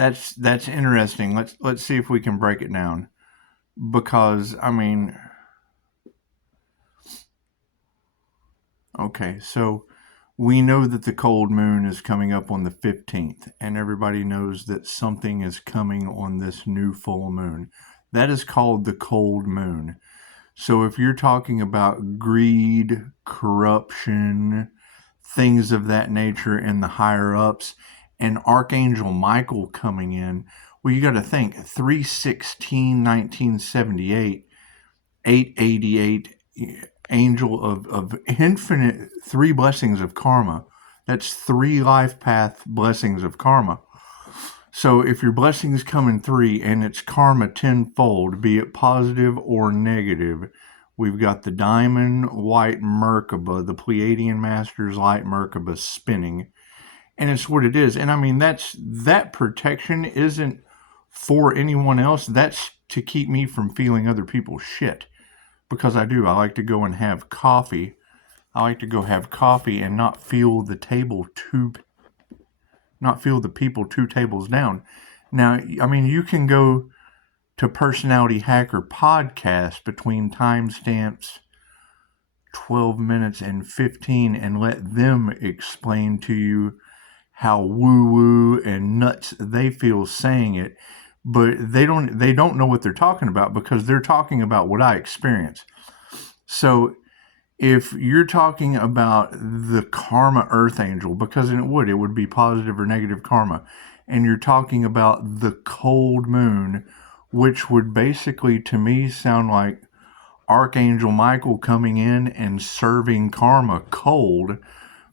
That's interesting. Let's see if we can break it down. Because I mean, okay, so we know that the cold moon is coming up on the 15th, and everybody knows that something is coming on this new full moon. That is called the cold moon. So if you're talking about greed, corruption, things of that nature in the higher ups, and Archangel Michael coming in, well, you got to think 3/16/1978, 888, angel of infinite, three blessings of karma. That's three life path blessings of karma. So if your blessings come in three and it's karma tenfold, be it positive or negative, we've got the diamond white Merkaba, the Pleiadian Masters light Merkaba spinning. And it's what it is. And I mean, that protection isn't for anyone else. That's to keep me from feeling other people's shit. Because I like to go and have coffee. I like to go have coffee and not feel the people two tables down. Now, I mean, you can go to Personality Hacker Podcast between timestamps 12 minutes and 15 and let them explain to you how woo-woo and nuts they feel saying it. But they don't know what they're talking about because they're talking about what I experience. So if you're talking about the karma earth angel, because it would be positive or negative karma, and you're talking about the cold moon, which would basically to me sound like Archangel Michael coming in and serving karma cold,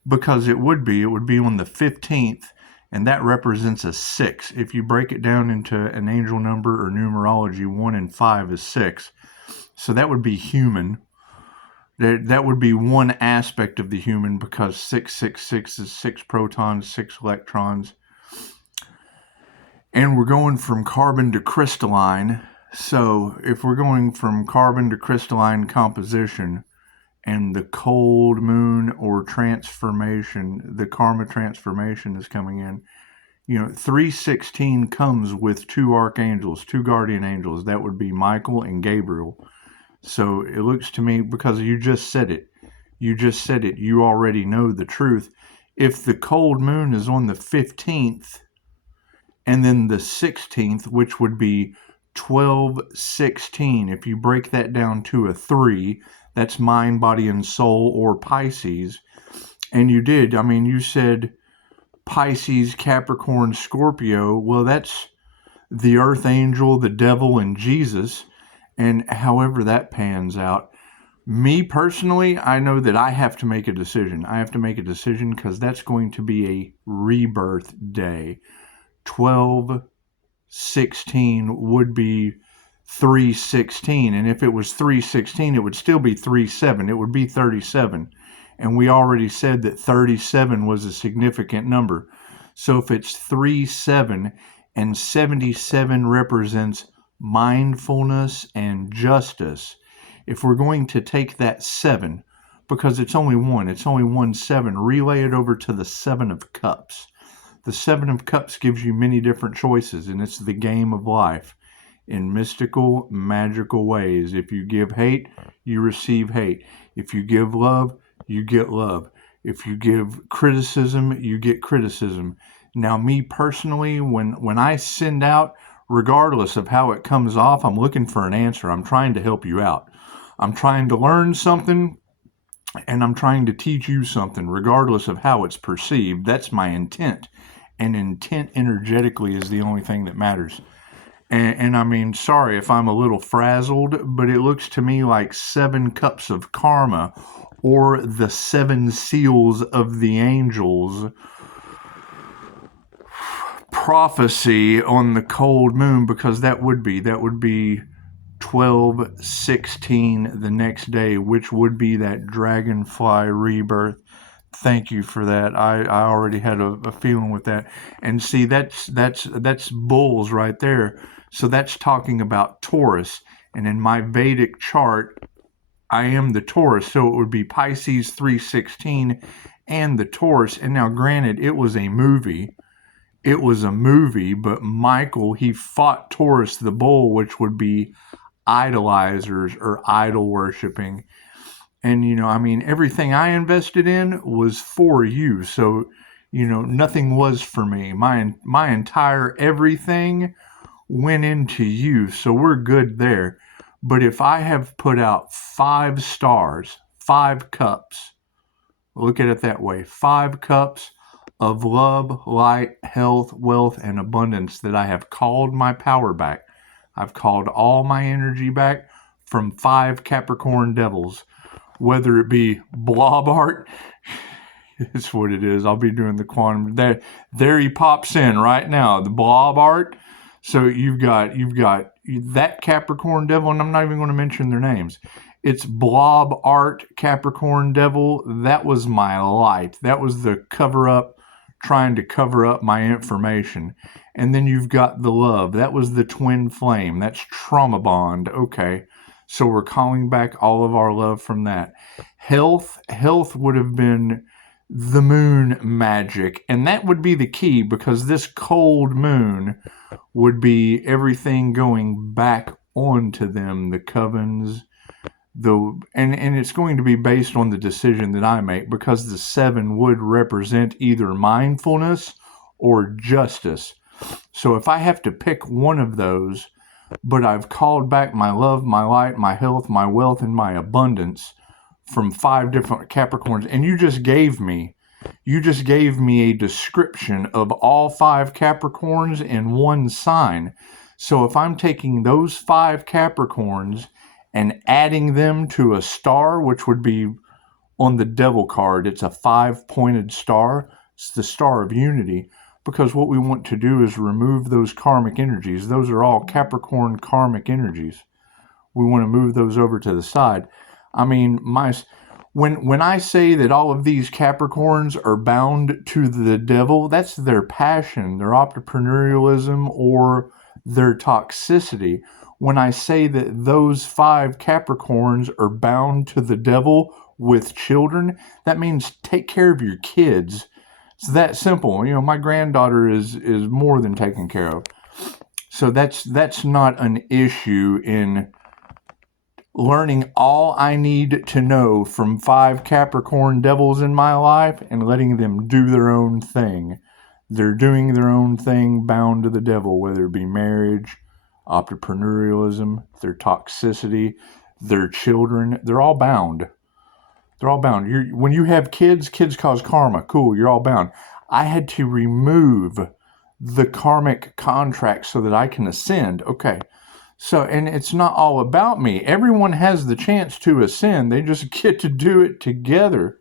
because it would be on the 15th, and that represents a 6. If you break it down into an angel number or numerology, 1 and 5 is 6. So that would be human. That would be one aspect of the human, because 666 is 6 protons, 6 electrons. And we're going from carbon to crystalline. So if we're going from carbon to crystalline composition, and the cold moon or transformation, the karma transformation is coming in, 316 comes with two archangels, two guardian angels. That would be Michael and Gabriel. So it looks to me, because you just said it, you already know the truth. If the cold moon is on the 15th, and then the 16th, which would be 12/16, if you break that down to a 3, that's mind, body, and soul, or Pisces. And you said Pisces, Capricorn, Scorpio. Well, that's the earth angel, the devil, and Jesus. And however that pans out, me personally, I know that I have to make a decision. I have to make a decision because that's going to be a rebirth day. 12/16 would be 3/16, and if it was 3/16, it would still be 3/7. It would be 37, and we already said that 37 was a significant number. So if it's 3/7 and 77 represents mindfulness and justice, if we're going to take that 7, because it's only one 7, relay it over to the 7 of Cups. The 7 of Cups gives you many different choices, and it's the game of life in mystical, magical ways. If you give hate, you receive hate. If you give love, you get love. If you give criticism, you get criticism. Now, me personally, when I send out, regardless of how it comes off, I'm looking for an answer. I'm trying to help you out. I'm trying to learn something, and I'm trying to teach you something, regardless of how it's perceived. That's my intent. And intent energetically is the only thing that matters. And I mean, sorry if I'm a little frazzled, but it looks to me like 7 cups of karma, or the 7 seals of the angels prophecy on the cold moon, because that would be 12/16 the next day, which would be that dragonfly rebirth. Thank you for that. I already had a feeling with that. And see, that's bulls right there. So that's talking about Taurus. And in my Vedic chart, I am the Taurus. So it would be Pisces 3/16 and the Taurus. And now granted, it was a movie. it was a movie, but Michael, he fought Taurus the bull, which would be idolizers or idol worshiping. And, I mean, everything I invested in was for you. So, nothing was for me. My entire everything went into you. So we're good there. But if I have put out 5 stars, 5 cups, look at it that way, 5 cups of love, light, health, wealth, and abundance that I have called my power back. I've called all my energy back from 5 Capricorn devils, whether it be blob art. It's what it is. I'll be doing the quantum. There he pops in right now, the blob art. So you've got that Capricorn devil, and I'm not even going to mention their names. It's blob art Capricorn devil. That was my light. That was the cover up, trying to cover up my information. And then you've got the love. That was the twin flame. That's trauma bond. Okay. So we're calling back all of our love from that. Health would have been the moon magic. And that would be the key, because this cold moon would be everything going back onto them, the covens, and it's going to be based on the decision that I make, because the 7 would represent either mindfulness or justice. So if I have to pick one of those, but I've called back my love, my light, my health, my wealth, and my abundance from 5 different Capricorns, and you just gave me a description of all 5 Capricorns in one sign. So if I'm taking those 5 Capricorns and adding them to a star, which would be on the devil card, it's a 5-pointed star. It's the star of unity, because what we want to do is remove those karmic energies. Those are all Capricorn karmic energies. We want to move those over to the side. I mean, when I say that all of these Capricorns are bound to the devil, that's their passion, their entrepreneurialism, or their toxicity. When I say that those 5 Capricorns are bound to the devil with children, that means take care of your kids. It's that simple. My granddaughter is more than taken care of. So that's not an issue in learning all I need to know from 5 Capricorn devils in my life and letting them do their own thing. They're doing their own thing, bound to the devil, whether it be marriage, entrepreneurialism, their toxicity, their children. They're all bound. They're all bound. When you have kids cause karma. Cool, you're all bound. I had to remove the karmic contract so that I can ascend. Okay. So, and it's not all about me. Everyone has the chance to ascend. They just get to do it together.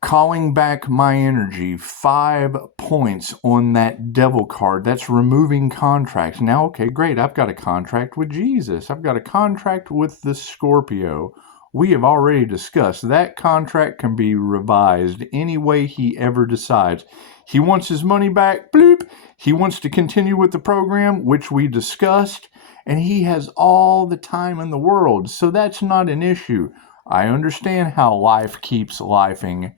Calling back my energy, 5 points on that devil card. That's removing contracts. Now, okay, great. I've got a contract with Jesus. I've got a contract with the Scorpio. We have already discussed that contract can be revised any way he ever decides. He wants his money back, bloop. He wants to continue with the program, which we discussed, and he has all the time in the world. So that's not an issue. I understand how life keeps lifing.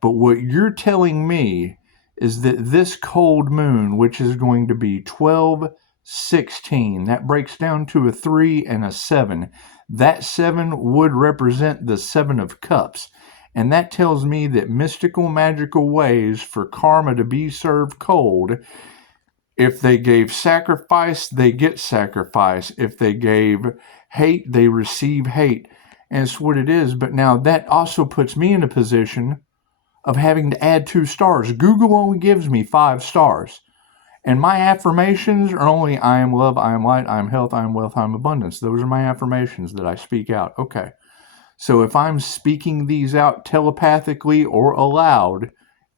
But what you're telling me is that this cold moon, which is going to be 12/16, that breaks down to a 3 and a 7. That 7 would represent the 7 of cups. And that tells me that mystical, magical ways for karma to be served cold, if they gave sacrifice, they get sacrifice. If they gave hate, they receive hate. And it's what it is. But now that also puts me in a position of having to add 2 stars. Google only gives me 5 stars. And my affirmations are only I am love, I am light, I am health, I am wealth, I am abundance. Those are my affirmations that I speak out. Okay. So if I'm speaking these out telepathically or aloud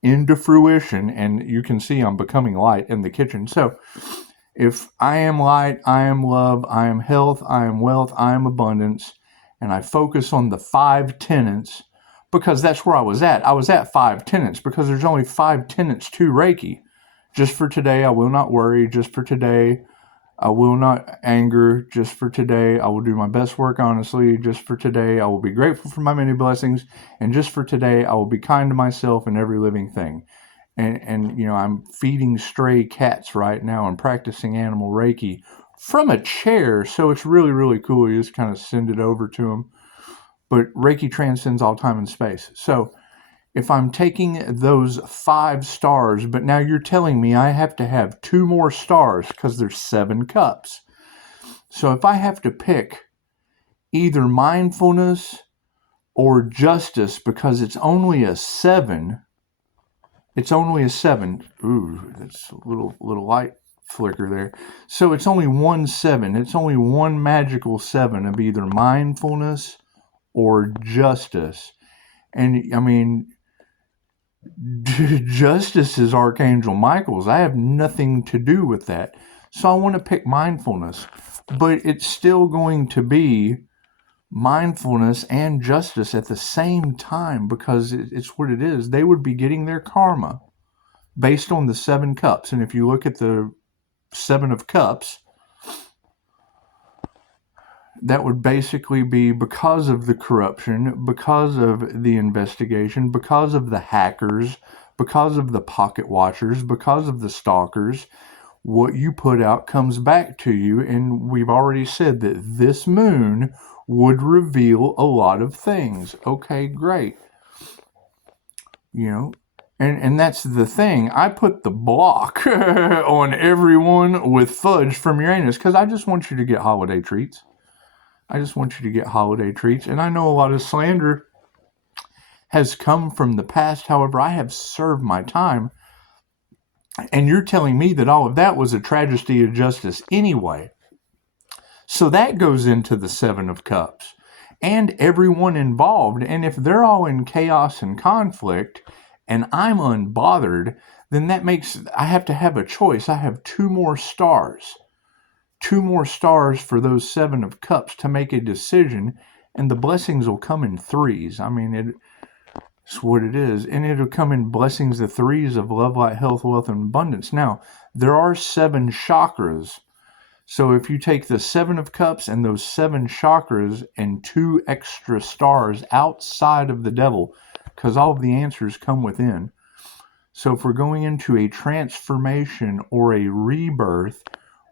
into fruition, and you can see I'm becoming light in the kitchen. So if I am light, I am love, I am health, I am wealth, I am abundance, and I focus on the 5 tenets, because that's where I was at. I was at 5 tenets because there's only 5 tenets to Reiki. Just for today, I will not worry. Just for today, I will not anger. Just for today, I will do my best work honestly. Just for today, I will be grateful for my many blessings. And just for today, I will be kind to myself and every living thing. And you know, I'm feeding stray cats right now and practicing animal Reiki from a chair. So it's really, really cool. You just kind of send it over to them. But Reiki transcends all time and space. So if I'm taking those 5 stars, but now you're telling me I have to have 2 more stars because there's 7 cups. So if I have to pick either mindfulness or justice because it's only a 7, Ooh, that's a little light flicker there. So it's only 1 7. It's only one magical 7 of either mindfulness or justice. And I mean, justice is Archangel Michael's. I have nothing to do with that. So I want to pick mindfulness. But it's still going to be mindfulness and justice at the same time because it's what it is. They would be getting their karma based on the 7 cups. And if you look at the 7 of cups, that would basically be because of the corruption, because of the investigation, because of the hackers, because of the pocket watchers, because of the stalkers. What you put out comes back to you. And we've already said that this moon would reveal a lot of things. Okay, great. You know, and that's the thing. I put the block on everyone with fudge from Uranus because I just want you to get holiday treats. I just want you to get holiday treats. And I know a lot of slander has come from the past. However, I have served my time. And you're telling me that all of that was a tragedy of justice anyway. So that goes into the 7 of Cups and everyone involved. And if they're all in chaos and conflict and I'm unbothered, then that makes, I have to have a choice. I have 2 more stars. 2 more stars for those 7 of Cups to make a decision, and the blessings will come in 3s. I mean, it's what it is. And it'll come in blessings, the 3s of love, light, health, wealth, and abundance. Now, there are 7 chakras. So if you take the 7 of Cups and those 7 chakras and 2 extra stars outside of the devil, because all of the answers come within. So if we're going into a transformation or a rebirth,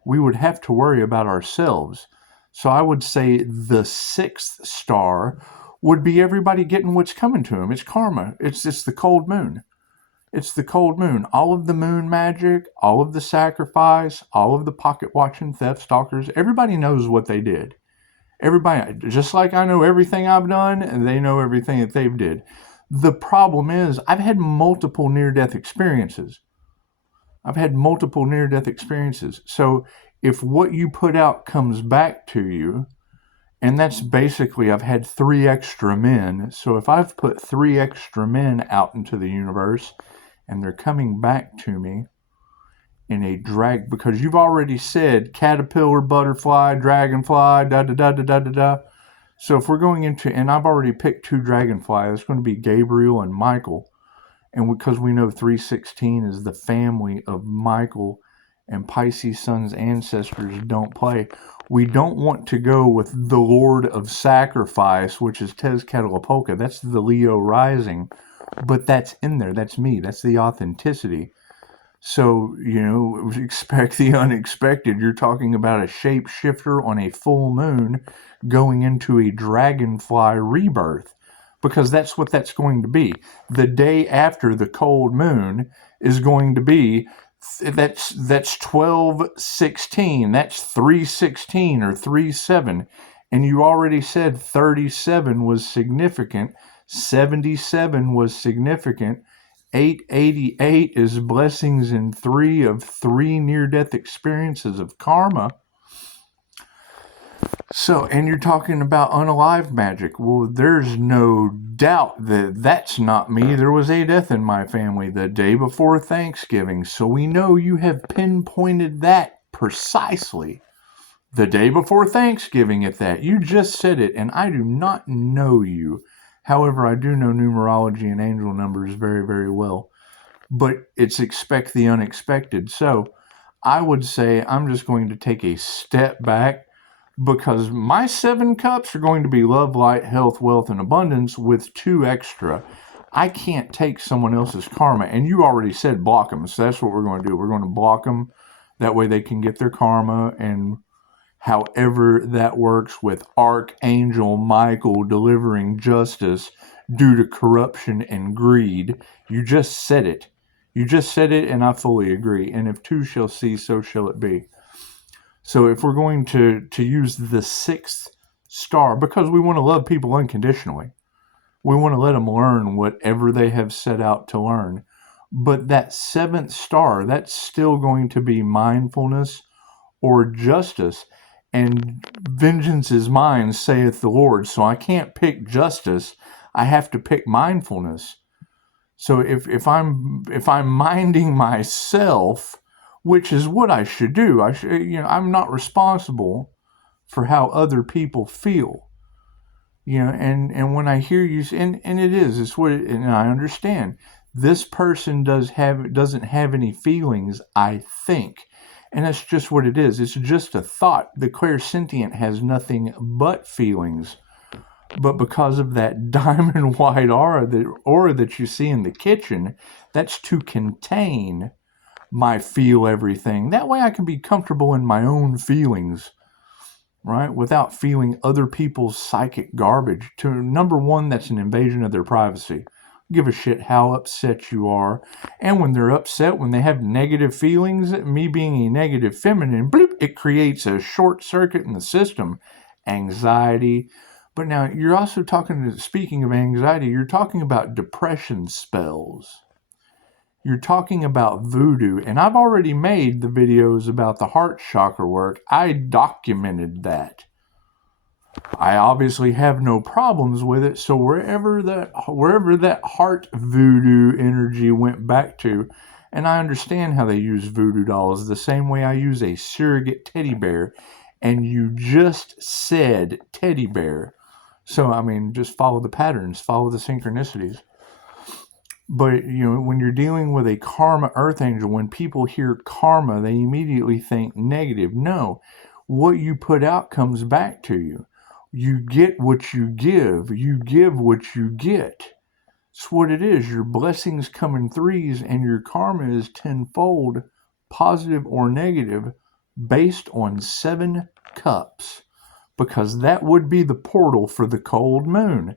we would have to worry about ourselves. So I would say the 6th star would be everybody getting what's coming to them. It's karma. It's the cold moon. It's the cold moon. All of the moon magic, all of the sacrifice, all of the pocket watching, theft, stalkers, everybody knows what they did. Everybody, just like I know everything I've done, and they know everything that they've did. The problem is I've had multiple near-death experiences. So if what you put out comes back to you, and that's basically, I've had 3 extra men. So if I've put 3 extra men out into the universe and they're coming back to me in a drag, because you've already said caterpillar, butterfly, dragonfly, da da da da da da da. So if we're going into, and I've already picked 2 dragonfly, it's going to be Gabriel and Michael. And because we know 316 is the family of Michael, and Pisces sun's ancestors don't play, we don't want to go with the Lord of Sacrifice, which is Tezcatlipoca. That's the Leo rising. But that's in there. That's me. That's the authenticity. So, you know, expect the unexpected. You're talking about a shapeshifter on a full moon going into a dragonfly rebirth, because that's what that's going to be. The day after the cold moon is going to be, that's 12/16. That's 3/16 or 3/7. And you already said 37 was significant. 77 was significant. 888 is blessings in 3 of 3 near-death experiences of karma. So, and you're talking about unalive magic. Well, there's no doubt that that's not me. There was a death in my family the day before Thanksgiving. So we know you have pinpointed that precisely. The day before Thanksgiving at that. You just said it, and I do not know you. However, I do know numerology and angel numbers very, very well. But it's expect the unexpected. So I would say I'm just going to take a step back, because my 7 cups are going to be love, light, health, wealth, and abundance with 2 extra. I can't take someone else's karma. And you already said block them. So that's what we're going to do. We're going to block them. That way they can get their karma. And however that works with Archangel Michael delivering justice due to corruption and greed. You just said it. You just said it, and I fully agree. And if two shall see, so shall it be. So if we're going to use the sixth star, because we want to love people unconditionally, we want to let them learn whatever they have set out to learn. But that seventh star, that's still going to be mindfulness or justice. And vengeance is mine, saith the Lord. So I can't pick justice. I have to pick mindfulness. So if I'm minding myself, which is what I should do, I'm not responsible for how other people feel. And when I hear you, and it's what, and I understand, this person doesn't have any feelings, I think. And that's just what it is. It's just a thought. The clairsentient has nothing but feelings. But because of that diamond white aura that you see in the kitchen, that's to contain my feel everything. That way I can be comfortable in my own feelings, right? Without feeling other people's psychic garbage. Number one, that's an invasion of their privacy. Give a shit how upset you are. And when they're upset, when they have negative feelings, me being a negative feminine, bloop, it creates a short circuit in the system. Anxiety. But now you're also speaking of anxiety, you're talking about depression spells. You're talking about voodoo. And I've already made the videos about the heart chakra work. I documented that. I obviously have no problems with it. So wherever that heart voodoo energy went back to, and I understand how they use voodoo dolls the same way I use a surrogate teddy bear. And you just said teddy bear. So, just follow the patterns, follow the synchronicities. But, when you're dealing with a karma earth angel, when people hear karma, they immediately think negative. No, what you put out comes back to you. You get what you give. You give what you get. It's what it is. Your blessings come in threes and your karma is tenfold, positive or negative, based on 7 cups. Because that would be the portal for the cold moon.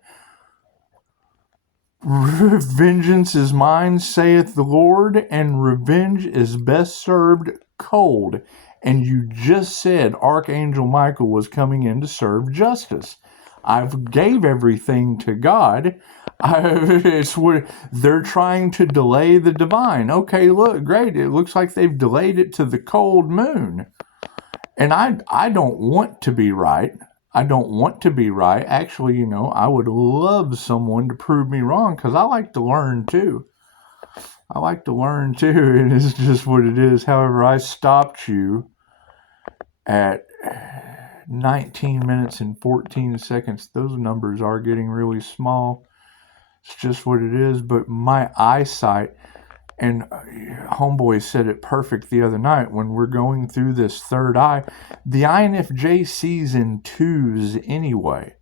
Vengeance is mine, saith the Lord, and revenge is best served cold. And you just said Archangel Michael was coming in to serve justice. I've gave everything to God. It's what they're trying to delay the divine. Okay, look, great. It looks like they've delayed it to the cold moon. And I don't want to be right. I don't want to be right. Actually, I would love someone to prove me wrong because I like to learn too. And it's just what it is. However, I stopped you at 19 minutes and 14 seconds. Those numbers are getting really small. It's just what it is. But my eyesight, and Homeboy said it perfect the other night, when we're going through this third eye, the INFJ sees in twos anyway.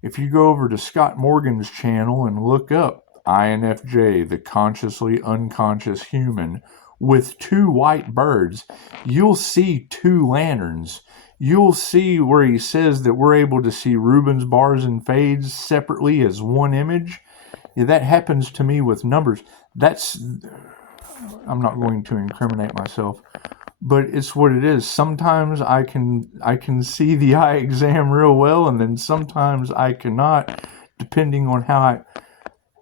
If you go over to Scott Morgan's channel and look up INFJ, the consciously unconscious human, with 2 white birds, you'll see 2 lanterns. You'll see where he says that we're able to see Rubens bars and fades separately as one image. Yeah, that happens to me with numbers. I'm not going to incriminate myself, but it's what it is. Sometimes I can see the eye exam real well, and then sometimes I cannot, depending on how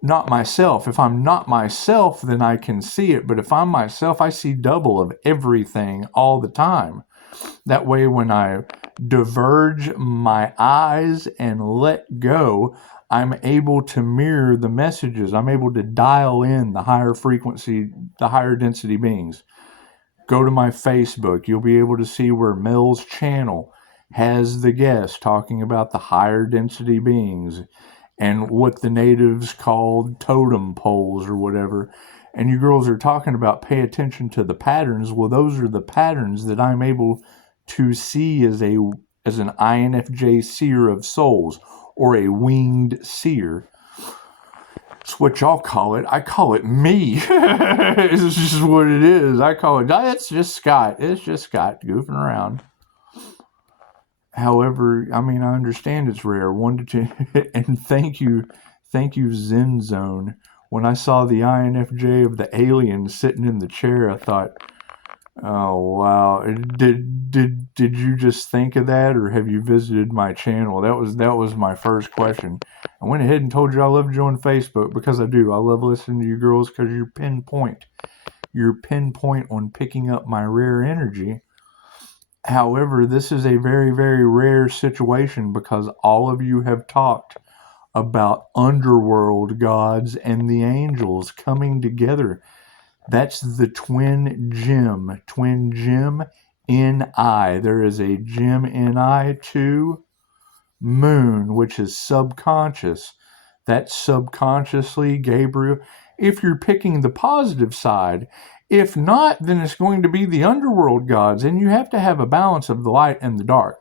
not myself. If I'm not myself, then I can see it, but if I'm myself, I see double of everything all the time. That way, when I diverge my eyes and let go, I'm able to mirror the messages. I'm able to dial in the higher frequency, the higher density beings. Go to my Facebook. You'll be able to see where Mel's channel has the guest talking about the higher density beings and what the natives called totem poles or whatever. And you girls are talking about pay attention to the patterns. Well, those are the patterns that I'm able to see as an INFJ seer of souls, or a winged seer. It's what y'all call it. I call it me. It's just what it is. I call it, it's just Scott. It's just Scott goofing around. However, I mean, I understand it's rare. 1 to 10. And thank you, Zen Zone. When I saw the INFJ of the alien sitting in the chair, I thought, oh wow! Did you just think of that, or have you visited my channel? That was my first question. I went ahead and told you I loved you on Facebook because I do. I love listening to you girls because you're pinpoint. You're pinpoint on picking up my rare energy. However, this is a very, very rare situation because all of you have talked about underworld gods and the angels coming together. That's the twin gem NI. There is a gem NI to moon, which is subconscious. That's subconsciously Gabriel. If you're picking the positive side, if not, then it's going to be the underworld gods, and you have to have a balance of the light and the dark.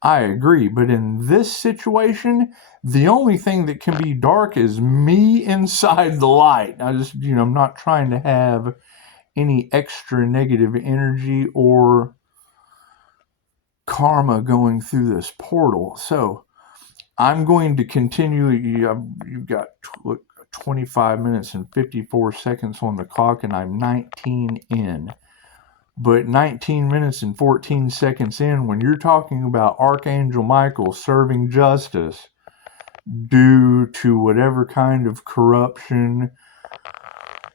I agree, but in this situation, the only thing that can be dark is me inside the light. I'm not trying to have any extra negative energy or karma going through this portal. So I'm going to continue. You've got 25 minutes and 54 seconds on the clock, and I'm 19 in. But 19 minutes and 14 seconds in, when you're talking about Archangel Michael serving justice due to whatever kind of corruption,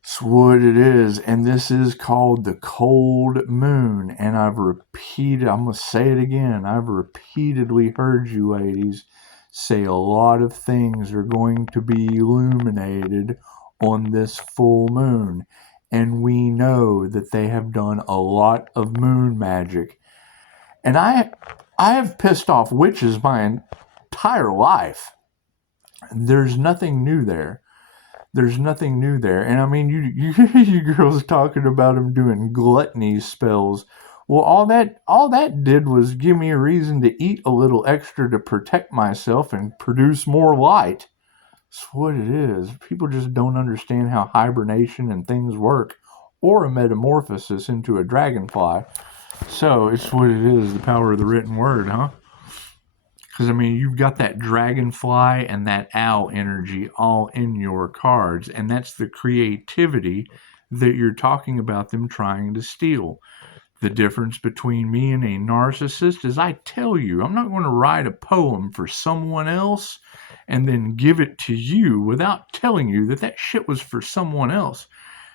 it's what it is. And this is called the cold moon. And I'm going to say it again. I've repeatedly heard you ladies say a lot of things are going to be illuminated on this full moon. And we know that they have done a lot of moon magic. And I have pissed off witches my entire life. There's nothing new there. And I mean, you girls talking about them doing gluttony spells. Well, all that did was give me a reason to eat a little extra to protect myself and produce more light. That's what it is. People just don't understand how hibernation and things work, or a metamorphosis into a dragonfly. So it's what it is, the power of the written word, huh? Because, I mean, you've got that dragonfly and that owl energy all in your cards, and that's the creativity that you're talking about them trying to steal. The difference between me and a narcissist is I tell you, I'm not going to write a poem for someone else and then give it to you without telling you that shit was for someone else.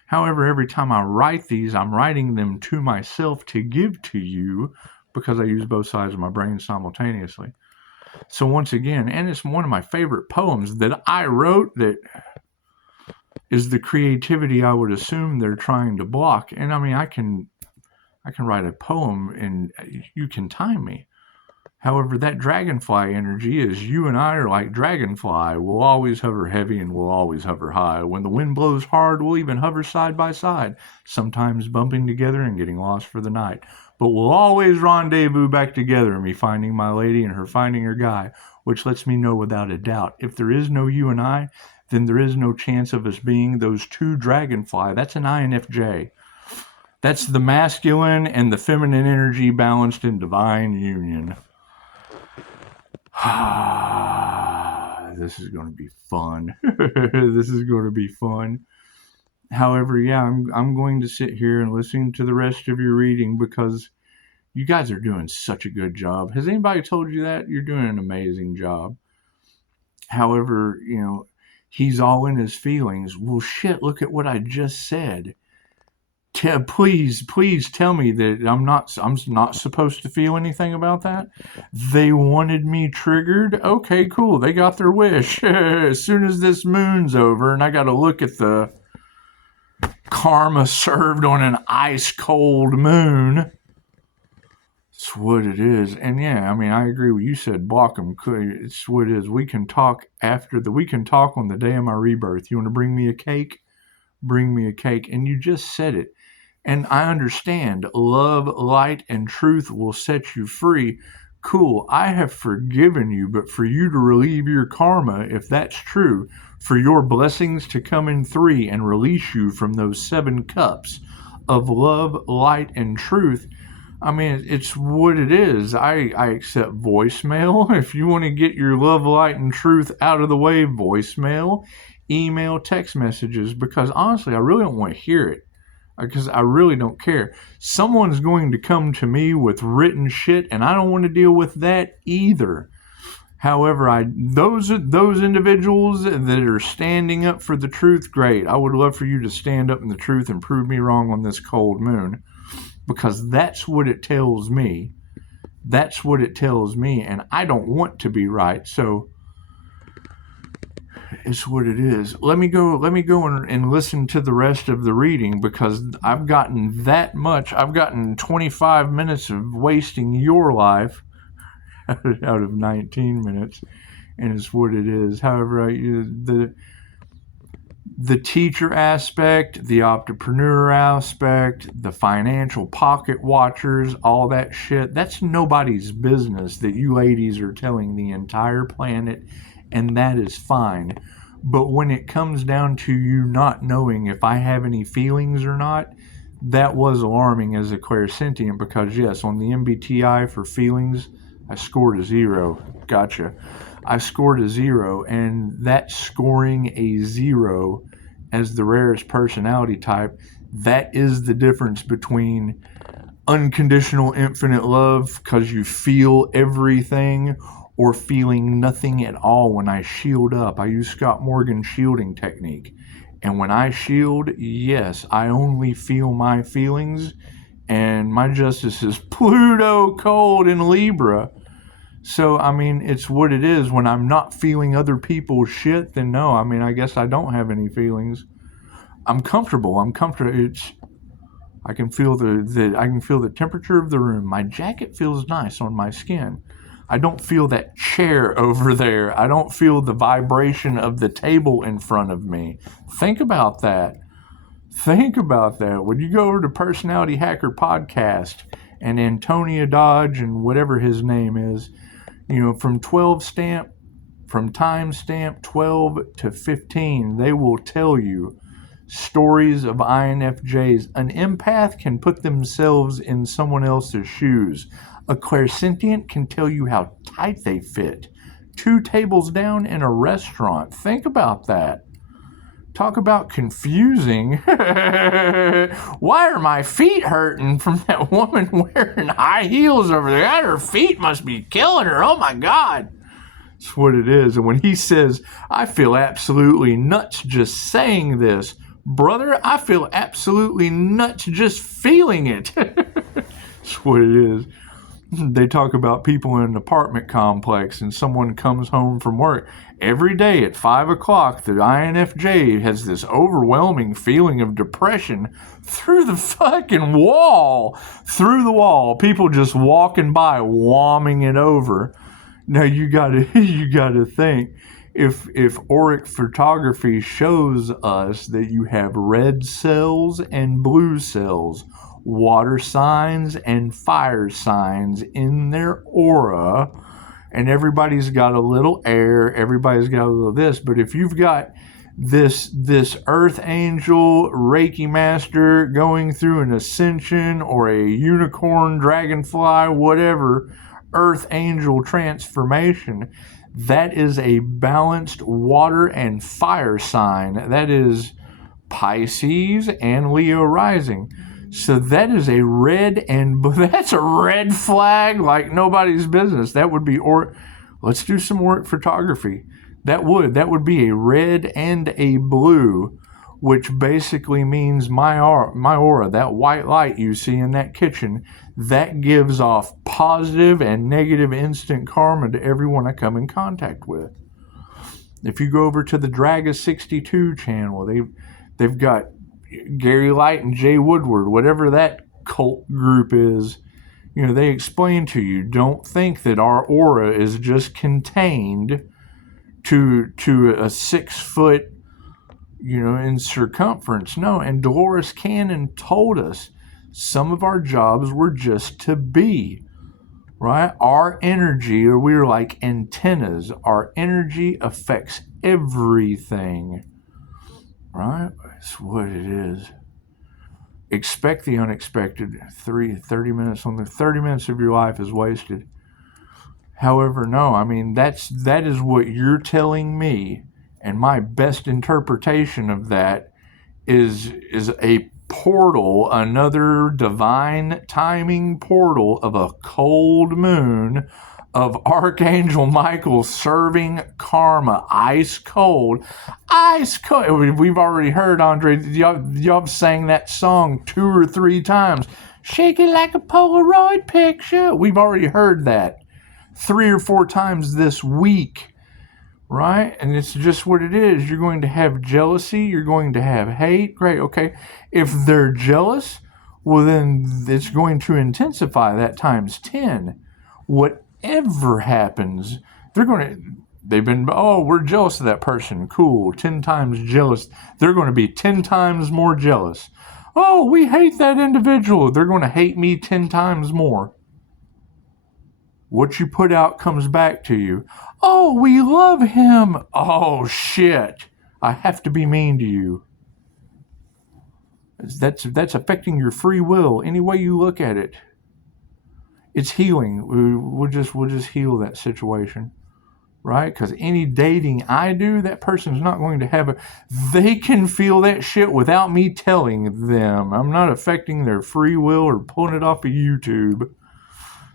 However, every time I write these, I'm writing them to myself to give to you because I use both sides of my brain simultaneously. So once again, and it's one of my favorite poems that I wrote that is the creativity I would assume they're trying to block. And I mean, I can write a poem and you can time me. However, that dragonfly energy is you and I are like dragonfly. We'll always hover heavy and we'll always hover high. When the wind blows hard, we'll even hover side by side, sometimes bumping together and getting lost for the night. But we'll always rendezvous back together, me finding my lady and her finding her guy, which lets me know without a doubt, if there is no you and I, then there is no chance of us being those two dragonfly. That's an INFJ. That's the masculine and the feminine energy balanced in divine union. This is going to be fun. This is going to be fun. However, yeah, I'm going to sit here and listen to the rest of your reading because you guys are doing such a good job. Has anybody told you that? You're doing an amazing job. However, he's all in his feelings. Well, shit, look at what I just said. Please tell me that I'm not supposed to feel anything about that. They wanted me triggered. Okay, cool. They got their wish. As soon as this moon's over and I got to look at the karma served on an ice cold moon. That's what it is. And yeah, I mean, I agree with you said block them. It's what it is. We can talk on the day of my rebirth. You want to bring me a cake? Bring me a cake. And you just said it. And I understand love, light, and truth will set you free. cool, I have forgiven you, but for you to relieve your karma, if that's true, for your blessings to come in 3 and release you from those 7 cups of love, light, and truth, I mean, it's what it is. I accept voicemail. If you want to get your love, light, and truth out of the way, voicemail, email, text messages, because honestly, I really don't want to hear it. Because I really don't care. Someone's going to come to me with written shit, and I don't want to deal with that either. However, those individuals that are standing up for the truth, great. I would love for you to stand up in the truth and prove me wrong on this cold moon, because that's what it tells me. That's what it tells me, and I don't want to be right. So it's what it is. Let me go and listen to the rest of the reading, because I've gotten 25 minutes of wasting your life out of 19 minutes, and it's what it is. However, the teacher aspect, the entrepreneur aspect, the financial pocket watchers, all that shit, that's nobody's business that you ladies are telling the entire planet, and that is fine. But when it comes down to you not knowing if I have any feelings or not, that was alarming as a clairsentient, because yes, on the MBTI for feelings, I scored a 0. Gotcha. I scored a 0, and that scoring a 0 as the rarest personality type, that is the difference between unconditional infinite love because you feel everything, or feeling nothing at all. When I shield up, I use Scott Morgan's shielding technique. And when I shield, yes, I only feel my feelings, and my justice is Pluto cold in Libra. So, I mean, it's what it is. When I'm not feeling other people's shit, then no, I mean, I guess I don't have any feelings. I'm comfortable. I can feel the temperature of the room. My jacket feels nice on my skin. I don't feel that chair over there. I don't feel the vibration of the table in front of me. Think about that. When you go over to Personality Hacker Podcast and Antonia Dodge and whatever his name is, from timestamp 12 to 15, they will tell you stories of INFJs. An empath can put themselves in someone else's shoes. A clairsentient can tell you how tight they fit 2 tables down in a restaurant. Think about that. Talk about confusing. Why are my feet hurting from that woman wearing high heels over there? Her feet must be killing her. Oh my God. That's what it is. And when he says, I feel absolutely nuts just saying this, brother, I feel absolutely nuts just feeling it. That's what it is. They talk about people in an apartment complex, and someone comes home from work every day at 5 o'clock. The INFJ has this overwhelming feeling of depression through the fucking wall. Through the wall. People just walking by, whomming it over. Now you gotta think, if auric photography shows us that you have red cells and blue cells, water signs and fire signs in their aura, and everybody's got a little air, everybody's got a little this, but if you've got this earth angel, Reiki master going through an ascension, or a unicorn, dragonfly, whatever, earth angel transformation, that is a balanced water and fire sign. That is Pisces and Leo rising. So that is a red, and that's a red flag like nobody's business. That would be, let's do some auric photography. That would be a red and a blue, which basically means my aura, that white light you see in that kitchen, that gives off positive and negative instant karma to everyone I come in contact with. If you go over to the Draga 62 channel, they've got Gary Light and Jay Woodward, whatever that cult group is, they explain to you, don't think that our aura is just contained to a 6 foot, in circumference. No, and Dolores Cannon told us some of our jobs were just to be. right? Our energy, or we're like antennas. Our energy affects everything, right? That's what it is. Expect the unexpected. 30 minutes on the 30 minutes of your life is wasted. However, no, I mean that is what you're telling me, and my best interpretation of that is a portal, another divine timing portal of a cold moon of Archangel Michael serving karma, ice cold, ice cold. We've already heard, Andre, y'all sang that song 2 or 3 times. Shake it like a Polaroid picture. We've already heard that 3 or 4 times this week, right? And it's just what it is. You're going to have jealousy. You're going to have hate. Great. Okay. If they're jealous, well, then it's going to intensify that times 10. Whatever happens, we're jealous of that person. Cool. 10 times jealous. They're going to be 10 times more jealous. Oh, we hate that individual. They're going to hate me 10 times more. What you put out comes back to you. Oh, we love him. Oh, shit. I have to be mean to you. That's affecting your free will. Any way you look at it, it's healing. We'll just heal that situation, right? Because any dating I do, that person's not going to have they can feel that shit without me telling them. I'm not affecting their free will or pulling it off of YouTube.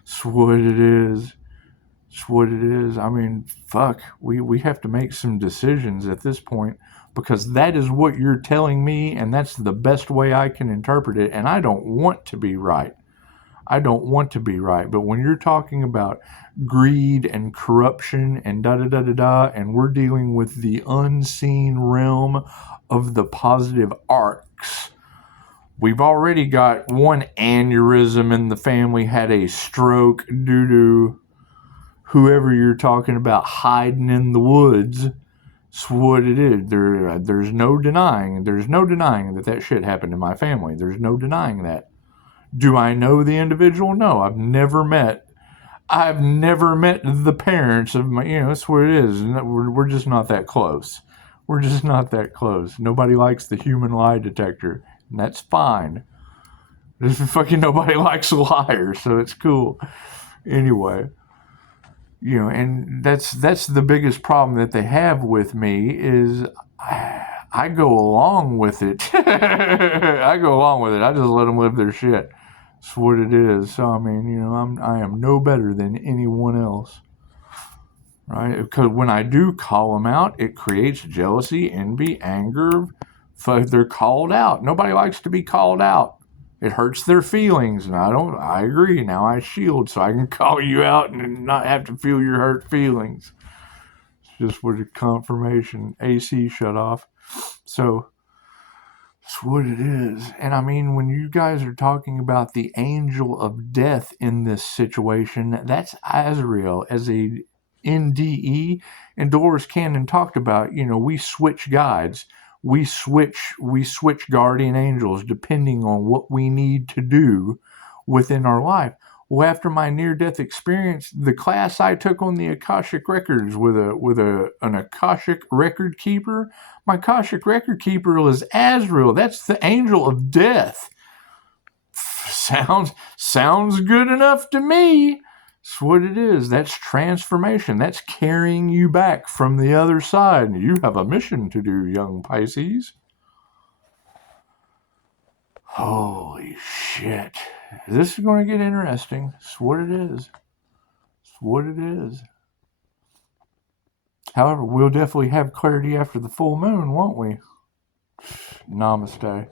It's what it is. It's what it is. I mean, fuck. We have to make some decisions at this point, because that is what you're telling me, and that's the best way I can interpret it. And I don't want to be right. I don't want to be right. But when you're talking about greed and corruption and da-da-da-da-da, and we're dealing with the unseen realm of the positive arcs, we've already got one aneurysm in the family, had a stroke due to whoever you're talking about hiding in the woods. It's what it is. There's no denying that shit happened in my family. There's no denying that. Do I know the individual? No, I've never met the parents of my, that's what it is. We're just not that close. We're just not that close. Nobody likes the human lie detector, and that's fine. Fucking nobody likes a liar, so it's cool. Anyway, and that's the biggest problem that they have with me is I go along with it. I go along with it. I just let them live their shit. That's what it is. So I mean, I am no better than anyone else, right? Because when I do call them out, it creates jealousy, envy, anger. They're called out. Nobody likes to be called out. It hurts their feelings, and I agree. Now I shield so I can call you out and not have to feel your hurt feelings. It's just what a confirmation. AC shut off. So that's what it is. And I mean, when you guys are talking about the angel of death in this situation, that's Azrael as a NDE. And Dolores Cannon talked about, we switch guides. We switch guardian angels depending on what we need to do within our life. Well, after my near-death experience, the class I took on the Akashic Records with an Akashic record keeper, my Akashic record keeper was Azrael. That's the angel of death. Sounds good enough to me. That's what it is. That's transformation. That's carrying you back from the other side. You have a mission to do, young Pisces. Holy shit. This is going to get interesting. It's what it is. It's what it is. However, we'll definitely have clarity after the full moon, won't we? Namaste.